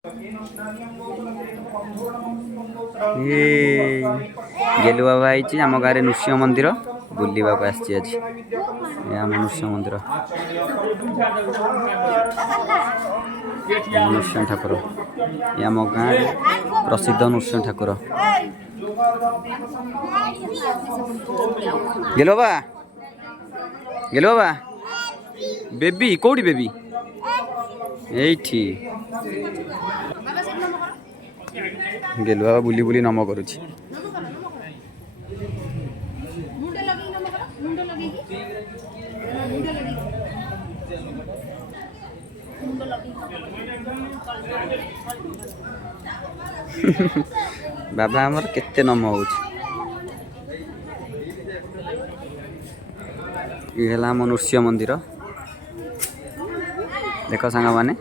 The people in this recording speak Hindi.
ये गेलु बाबा आई आम गाँव नृसिंह मंदिर बुलवा आज आम नृसिंह मंदिर नृसिंह ठाकुर ये आम गाँव प्रसिद्ध नृसिंह ठाकुर। गेलो बाबा गेलो बाबा बेबी कौटी बेबी एठी गेलु बाबा बुली बुली नम करुछि। बाबा आमर केते नम हो आम नृसिंह मंदिर देख सांग माने